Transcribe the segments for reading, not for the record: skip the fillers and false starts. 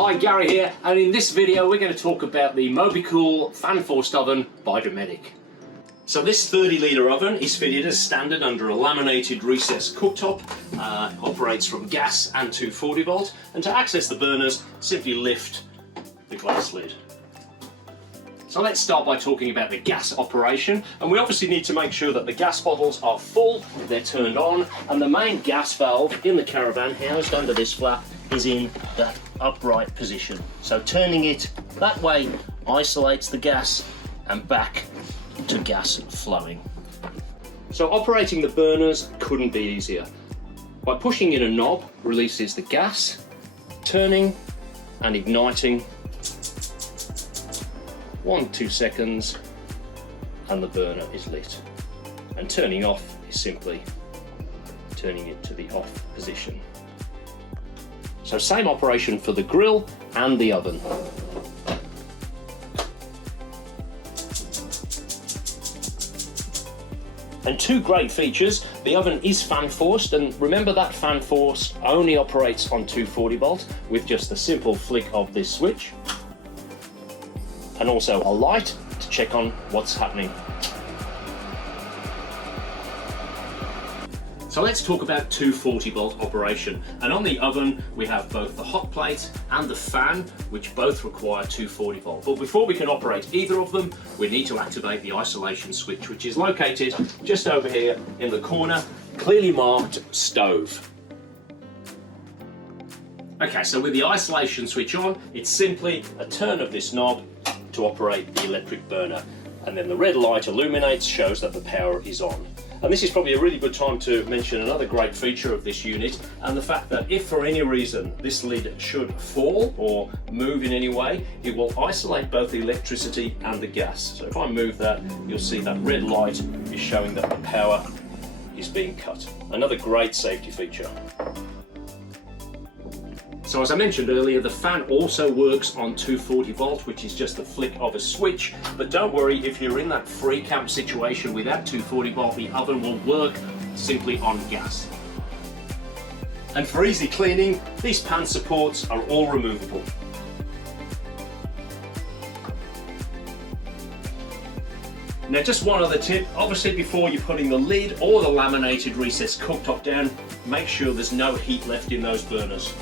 Hi, Gary here, and in this video we're going to talk about the Mobicool fan forced oven by Dometic. So this 30-litre oven is fitted as standard under a laminated recessed cooktop, operates from gas and 240 volt, and to access the burners simply lift the glass lid. So let's start by talking about the gas operation, and we obviously need to make sure that the gas bottles are full, they're turned on, and the main gas valve in the Caravan housed under this flap is in the upright position. So turning it that way isolates the gas and back to gas flowing. So operating the burners couldn't be easier. By pushing in a knob releases the gas, turning and igniting 1-2 seconds and the burner is lit, and turning off is simply turning it to the off position. So same operation for the grill and the oven. And two great features: the oven is fan forced, and remember that fan force only operates on 240 volt with just a simple flick of this switch, and also a light to check on what's happening. So let's talk about 240 volt operation, and on the oven we have both the hot plate and the fan, which both require 240 volt. But before we can operate either of them, we need to activate the isolation switch, which is located just over here in the corner, clearly marked stove. Okay, so with the isolation switch on, it's simply a turn of this knob to operate the electric burner, and then the red light illuminates, shows that the power is on. And this is probably a really good time to mention another great feature of this unit, and the fact that if for any reason this lid should fall or move in any way, it will isolate both the electricity and the gas. So if I move that, you'll see that red light is showing that the power is being cut. Another great safety feature. So as I mentioned earlier, the fan also works on 240 volt, which is just the flick of a switch. But don't worry, if you're in that free camp situation without 240 volt, the oven will work simply on gas. And for easy cleaning, these pan supports are all removable. Now just one other tip, obviously before you're putting the lid or the laminated recessed cooktop down, make sure there's no heat left in those burners.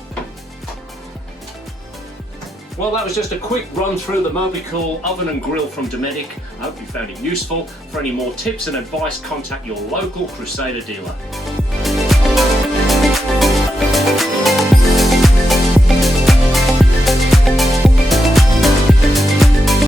Well, that was just a quick run through the Mobicool oven and grill from Dometic. I hope you found it useful. For any more tips and advice, contact your local Crusader dealer.